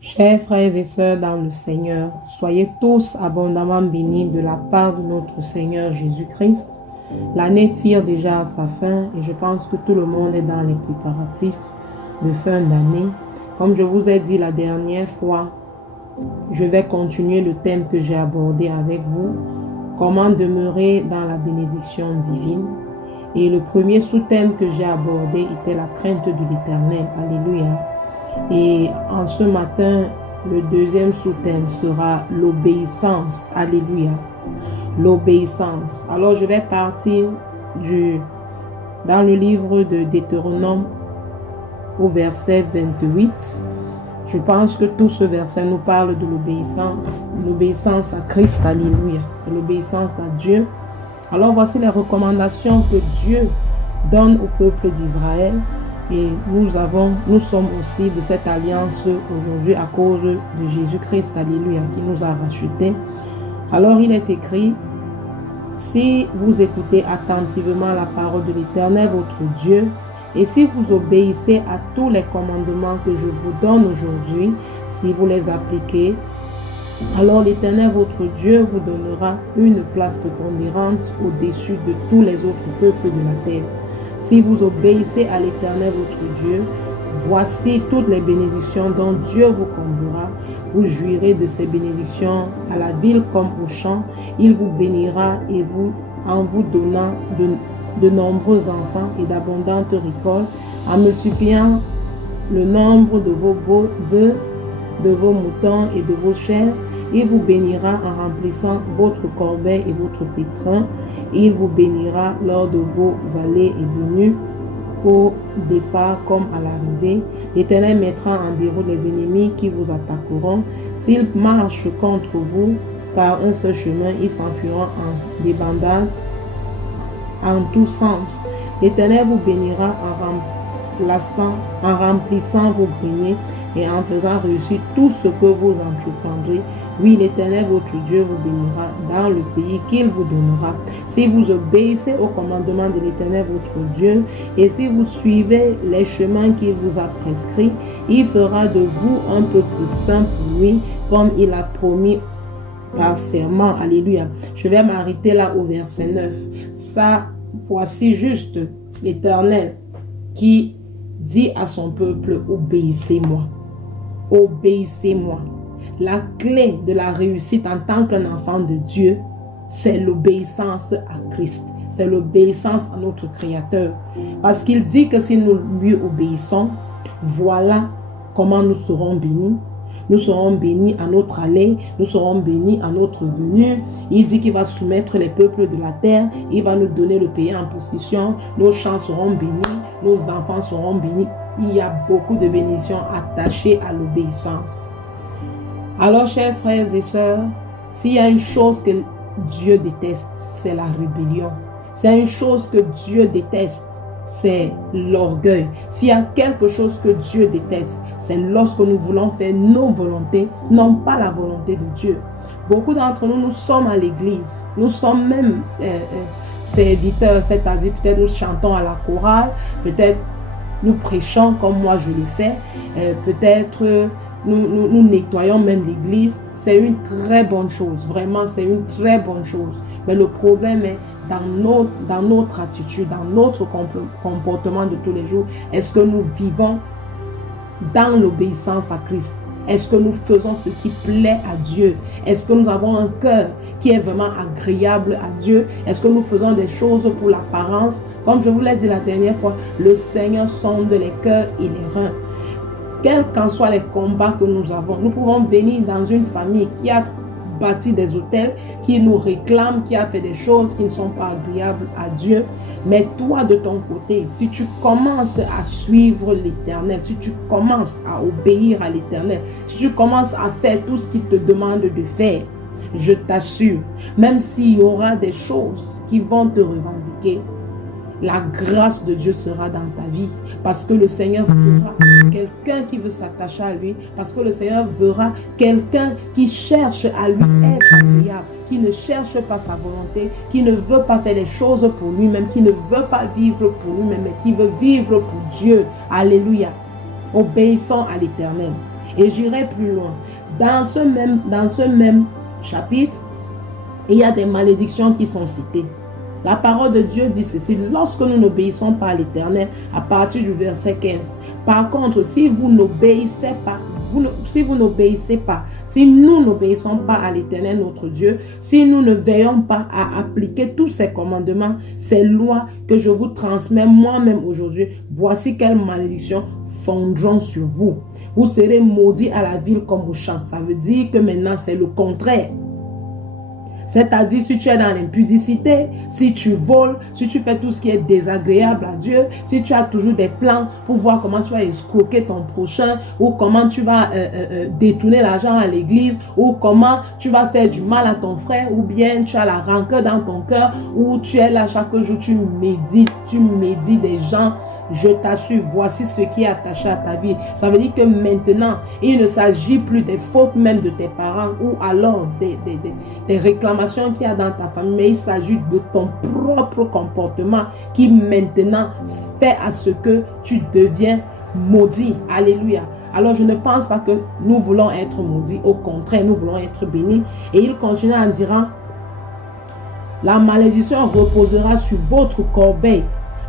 Chers frères et sœurs dans le Seigneur, soyez tous abondamment bénis de la part de notre Seigneur Jésus-Christ. L'année tire déjà à sa fin et je pense que tout le monde est dans les préparatifs de fin d'année. Comme je vous ai dit la dernière fois, je vais continuer le thème que j'ai abordé avec vous, comment demeurer dans la bénédiction divine. Et le premier sous-thème que j'ai abordé était la crainte de l'Éternel. Alléluia. Et en ce matin, le deuxième sous-thème sera l'obéissance. Alléluia. L'obéissance. Alors je vais partir dans le livre de Deutéronome au verset 28. Je pense que tout ce verset nous parle de l'obéissance à Christ. Alléluia. De l'obéissance à Dieu. Alors voici les recommandations que Dieu donne au peuple d'Israël. Et nous sommes aussi de cette alliance aujourd'hui à cause de Jésus-Christ, alléluia, qui nous a rachetés. Alors il est écrit, si vous écoutez attentivement la parole de l'Éternel, votre Dieu, et si vous obéissez à tous les commandements que je vous donne aujourd'hui, si vous les appliquez, alors l'Éternel, votre Dieu, vous donnera une place prépondérante au-dessus de tous les autres peuples de la terre. Si vous obéissez à l'Éternel votre Dieu, voici toutes les bénédictions dont Dieu vous comblera. Vous jouirez de ces bénédictions à la ville comme au champ. Il vous bénira et en vous donnant de nombreux enfants et d'abondantes récoltes, en multipliant le nombre de vos bœufs, de vos moutons et de vos chèvres. Il vous bénira en remplissant votre corbeille et votre pétrin. Il vous bénira lors de vos allées et venues, au départ comme à l'arrivée. L'Éternel mettra en déroute les ennemis qui vous attaqueront. S'ils marchent contre vous par un seul chemin, ils s'enfuiront en débandade en tous sens. L'Éternel vous bénira en remplissant vos greniers et en faisant réussir tout ce que vous entreprendrez. Oui, l'Éternel, votre Dieu, vous bénira dans le pays qu'il vous donnera. Si vous obéissez au commandement de l'Éternel, votre Dieu, et si vous suivez les chemins qu'il vous a prescrits, il fera de vous un peuple saint pour lui, comme il a promis par serment. Alléluia. Je vais m'arrêter là au verset 9. Ça, voici juste l'Éternel qui dit à son peuple, obéissez-moi. Obéissez-moi. La clé de la réussite en tant qu'un enfant de Dieu, c'est l'obéissance à Christ. C'est l'obéissance à notre Créateur. Parce qu'il dit que si nous lui obéissons, voilà comment nous serons bénis. Nous serons bénis à notre aller, nous serons bénis à notre venue. Il dit qu'il va soumettre les peuples de la terre, il va nous donner le pays en possession, nos champs seront bénis, nos enfants seront bénis. Il y a beaucoup de bénédictions attachées à l'obéissance. Alors, chers frères et sœurs, s'il y a une chose que Dieu déteste, c'est la rébellion. S'il y a une chose que Dieu déteste, c'est l'orgueil. S'il y a quelque chose que Dieu déteste, c'est lorsque nous voulons faire nos volontés, non pas la volonté de Dieu. Beaucoup d'entre nous, nous sommes à l'église. Nous sommes même serviteurs, c'est-à-dire peut-être nous chantons à la chorale, peut-être nous prêchons comme moi je le fais, peut-être nous nettoyons même l'église. C'est une très bonne chose, vraiment c'est une très bonne chose. Mais le problème est dans notre attitude, dans notre comportement de tous les jours. Est-ce que nous vivons dans l'obéissance à Christ? Est-ce que nous faisons ce qui plaît à Dieu? Est-ce que nous avons un cœur qui est vraiment agréable à Dieu? Est-ce que nous faisons des choses pour l'apparence? Comme je vous l'ai dit la dernière fois, le Seigneur sonde les cœurs et les reins. Quels qu'en soient les combats que nous avons, nous pouvons venir dans une famille qui a bâti des hôtels, qui nous réclame, qui a fait des choses qui ne sont pas agréables à Dieu. Mais toi, de ton côté, si tu commences à suivre l'Éternel, si tu commences à obéir à l'Éternel, si tu commences à faire tout ce qu'il te demande de faire, je t'assure, même s'il y aura des choses qui vont te revendiquer, la grâce de Dieu sera dans ta vie, parce que le Seigneur verra quelqu'un qui veut s'attacher à lui, parce que le Seigneur verra quelqu'un qui cherche à lui être agréable, qui ne cherche pas sa volonté, qui ne veut pas faire les choses pour lui-même, qui ne veut pas vivre pour lui-même, mais qui veut vivre pour Dieu. Alléluia. Obéissons à l'Éternel. Et j'irai plus loin. Dans ce même chapitre, il y a des malédictions qui sont citées. La parole de Dieu dit ceci: lorsque nous n'obéissons pas à l'Éternel, à partir du verset 15. Par contre, si vous n'obéissez pas, si nous n'obéissons pas à l'Éternel notre Dieu, si nous ne veillons pas à appliquer tous ces commandements, ces lois que je vous transmets moi-même aujourd'hui, voici quelles malédictions fondront sur vous. Vous serez maudits à la ville comme au champ. Ça veut dire que maintenant c'est le contraire. C'est-à-dire, si tu es dans l'impudicité, si tu voles, si tu fais tout ce qui est désagréable à Dieu, si tu as toujours des plans pour voir comment tu vas escroquer ton prochain, ou comment tu vas détourner l'argent à l'église, ou comment tu vas faire du mal à ton frère, ou bien tu as la rancœur dans ton cœur, ou tu es là chaque jour, tu médites des gens. Je t'assure, voici ce qui est attaché à ta vie. Ça veut dire que maintenant, il ne s'agit plus des fautes même de tes parents ou alors des réclamations qu'il y a dans ta famille, mais il s'agit de ton propre comportement qui maintenant fait à ce que tu deviens maudit. Alléluia. Alors je ne pense pas que nous voulons être maudits. Au contraire, nous voulons être bénis. Et il continue en disant: la malédiction reposera sur votre corbeille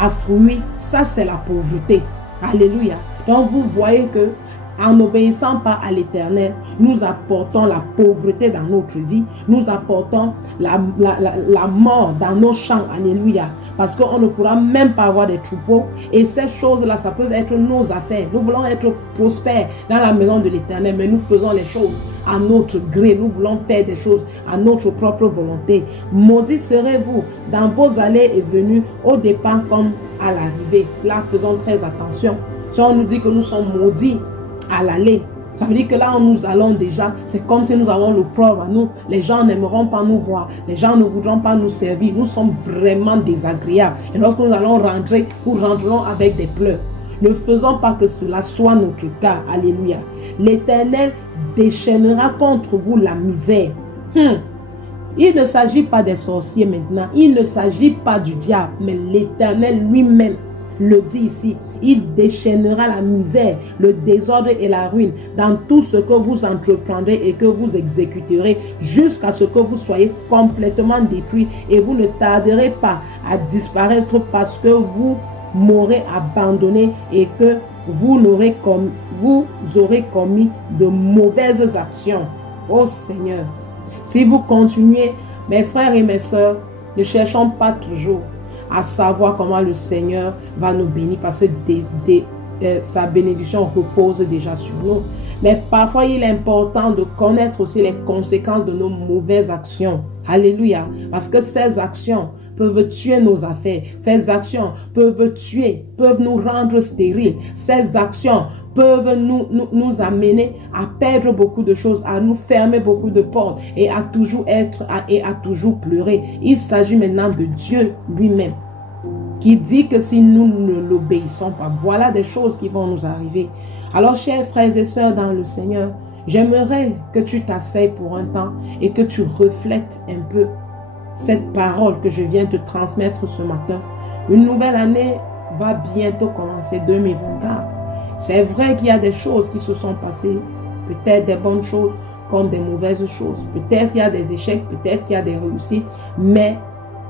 à fruits. Ça, c'est la pauvreté. Alléluia. Donc vous voyez que en n'obéissant pas à l'Éternel, nous apportons la pauvreté dans notre vie, nous apportons la mort dans nos champs. Alléluia. Parce qu'on ne pourra même pas avoir des troupeaux. Et ces choses-là, ça peut être nos affaires. Nous voulons être prospères dans la maison de l'Éternel, mais nous faisons les choses à notre gré. Nous voulons faire des choses à notre propre volonté. Maudits serez-vous dans vos allées et venues, au départ comme à l'arrivée. Là, faisons très attention. Si on nous dit que nous sommes maudits à l'aller, ça veut dire que là où nous allons déjà, c'est comme si nous avons le propre à nous. Les gens n'aimeront pas nous voir. Les gens ne voudront pas nous servir. Nous sommes vraiment désagréables. Et lorsque nous allons rentrer, nous rentrerons avec des pleurs. Ne faisons pas que cela soit notre cas. Alléluia. L'Éternel déchaînera contre vous la misère. Il ne s'agit pas des sorciers maintenant. Il ne s'agit pas du diable, mais l'Éternel lui-même le dit ici. Il déchaînera la misère, le désordre et la ruine dans tout ce que vous entreprendrez et que vous exécuterez, jusqu'à ce que vous soyez complètement détruits, et vous ne tarderez pas à disparaître parce que vous m'aurez abandonné et que vous aurez commis de mauvaises actions. Oh Seigneur, si vous continuez, mes frères et mes sœurs, ne cherchons pas toujours à savoir comment le Seigneur va nous bénir, parce que sa bénédiction repose déjà sur nous. Mais parfois, il est important de connaître aussi les conséquences de nos mauvaises actions. Alléluia. Parce que ces actions peuvent tuer nos affaires. Ces actions peuvent nous rendre stériles. Ces actions peuvent nous amener à perdre beaucoup de choses, à nous fermer beaucoup de portes et à toujours pleurer. Il s'agit maintenant de Dieu lui-même, qui dit que si nous ne l'obéissons pas, voilà des choses qui vont nous arriver. Alors, chers frères et sœurs dans le Seigneur, j'aimerais que tu t'asseyes pour un temps et que tu reflètes un peu cette parole que je viens te transmettre ce matin. Une nouvelle année va bientôt commencer, 2024. C'est vrai qu'il y a des choses qui se sont passées, peut-être des bonnes choses comme des mauvaises choses. Peut-être qu'il y a des échecs, peut-être qu'il y a des réussites, mais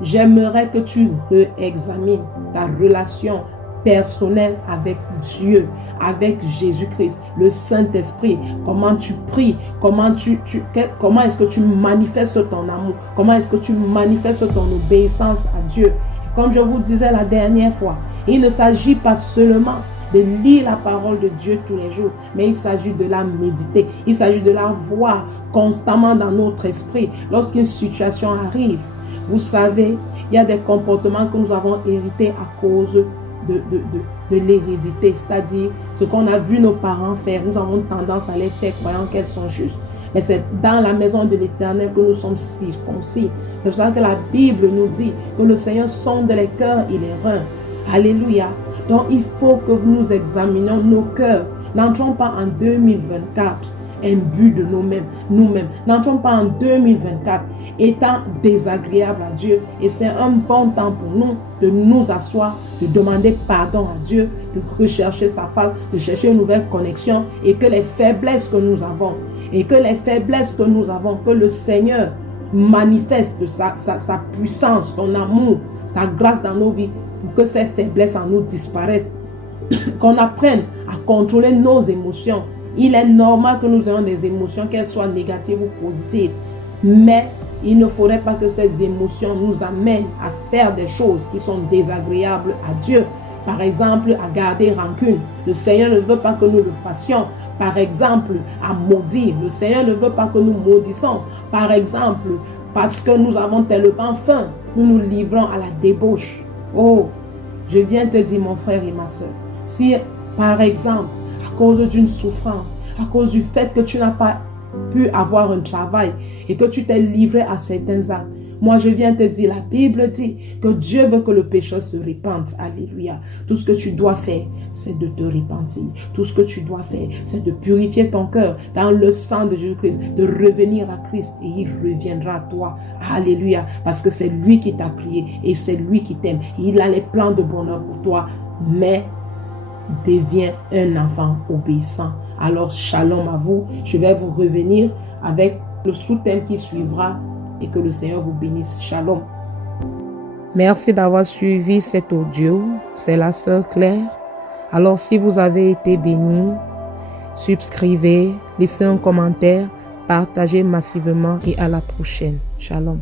j'aimerais que tu réexamines ta relation personnelle avec Dieu, avec Jésus-Christ, le Saint-Esprit. Comment tu pries, comment est-ce que tu manifestes ton amour, comment est-ce que tu manifestes ton obéissance à Dieu. Et comme je vous disais la dernière fois, il ne s'agit pas seulement de lire la parole de Dieu tous les jours, mais il s'agit de la méditer, il s'agit de la voir constamment dans notre esprit. Lorsqu'une situation arrive, vous savez, il y a des comportements que nous avons hérités à cause de l'hérédité, c'est-à-dire ce qu'on a vu nos parents faire, nous avons tendance à les faire croyant qu'elles sont justes. Mais c'est dans la maison de l'Éternel que nous sommes circoncis. C'est pour ça que la Bible nous dit que le Seigneur sonde les cœurs et les reins. Alléluia. Donc il faut que nous examinions nos cœurs. N'entrons pas en 2024 imbus de nous-mêmes. N'entrons pas en 2024 étant désagréables à Dieu. Et c'est un bon temps pour nous de nous asseoir, de demander pardon à Dieu, de rechercher sa face, de chercher une nouvelle connexion et que les faiblesses que nous avons, que le Seigneur manifeste sa puissance, son amour, sa grâce dans nos vies pour que ces faiblesses en nous disparaissent. Qu'on apprenne à contrôler nos émotions. Il est normal que nous ayons des émotions, qu'elles soient négatives ou positives. Mais il ne faudrait pas que ces émotions nous amènent à faire des choses qui sont désagréables à Dieu. Par exemple, à garder rancune. Le Seigneur ne veut pas que nous le fassions. Par exemple, à maudire. Le Seigneur ne veut pas que nous maudissons. Par exemple, parce que nous avons tellement faim, nous nous livrons à la débauche. Oh, je viens te dire, mon frère et ma soeur, si, par exemple, à cause d'une souffrance, à cause du fait que tu n'as pas pu avoir un travail et que tu t'es livré à certains actes, moi je viens te dire, la Bible dit que Dieu veut que le pécheur se répande. Alléluia. Tout ce que tu dois faire, c'est de te repentir. Tout ce que tu dois faire, c'est de purifier ton cœur dans le sang de Jésus-Christ, de revenir à Christ et il reviendra à toi. Alléluia. Parce que c'est lui qui t'a créé et c'est lui qui t'aime. Il a les plans de bonheur pour toi, mais deviens un enfant obéissant. Alors, shalom à vous. Je vais vous revenir avec le sous-thème qui suivra et que le Seigneur vous bénisse. Shalom. Merci d'avoir suivi cet audio. C'est la sœur Claire. Alors, si vous avez été béni, subscrivez, laissez un commentaire, partagez massivement et à la prochaine. Shalom.